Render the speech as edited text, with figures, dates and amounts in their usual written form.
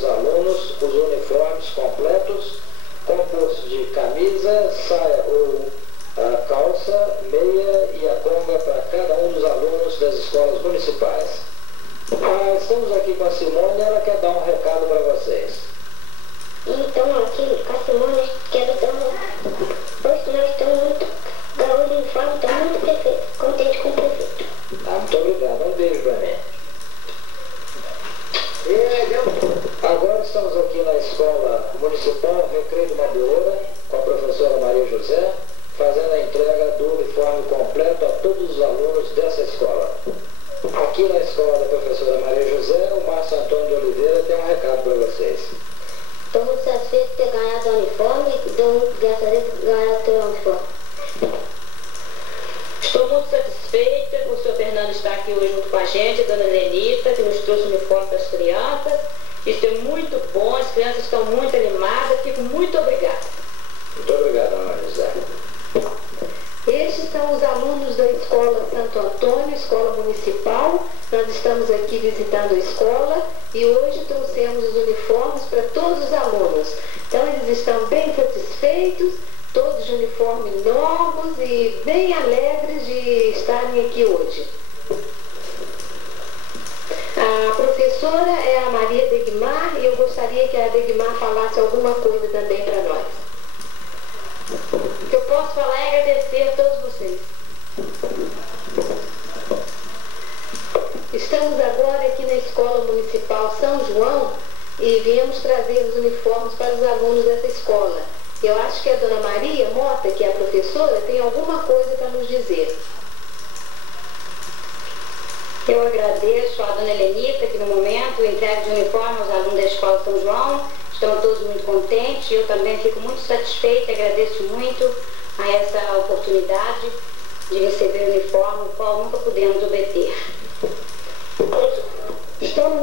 os alunos os uniformes completos, composto de camisa, saia ou calça, meia e a conga para cada um dos alunos das escolas municipais. Estamos aqui com a Simone, ela quer dar um recado para vocês. Então, aqui com a Simone, quero dar hoje nós estamos muito, o uniforme está muito perfeito, contente com o prefeito. Muito obrigado, um beijo para mim. Agora estamos aqui na Escola Municipal Recreio de Madureira, com a professora Maria José, fazendo a entrega do uniforme completo a todos os alunos dessa escola. Aqui na escola da professora Maria José, o Márcio Antônio de Oliveira tem um recado para vocês. Estou muito satisfeito de ter ganhado o uniforme e dou muito graças a Deus por ganhar o teu uniforme. Estou muito satisfeita por o senhor Fernando estar aqui hoje junto com a gente, a dona Lenita, que nos trouxe o uniforme para as crianças. Isso é muito bom, as crianças estão muito animadas, fico muito obrigada. Muito obrigado, Ana José. Estes são os alunos da Escola Santo Antônio, Escola Municipal. Nós estamos aqui visitando a escola e hoje trouxemos os uniformes para todos os alunos. Então eles estão bem satisfeitos, todos de uniformes novos e bem alegres de estarem aqui hoje. A professora é a Maria Degmar e eu gostaria que a Degmar falasse alguma coisa também para nós. O que eu posso falar é agradecer a todos vocês. Estamos agora aqui na Escola Municipal São João e viemos trazer os uniformes para os alunos dessa escola. Eu acho que a dona Maria Mota, que é a professora, tem alguma coisa para nos dizer. Eu agradeço a dona Lenita, que no momento entrega de uniforme aos alunos da Escola São João. Estão todos muito contentes. Eu também fico muito satisfeita e agradeço muito a essa oportunidade de receber o uniforme, o qual nunca pudemos obter. Estamos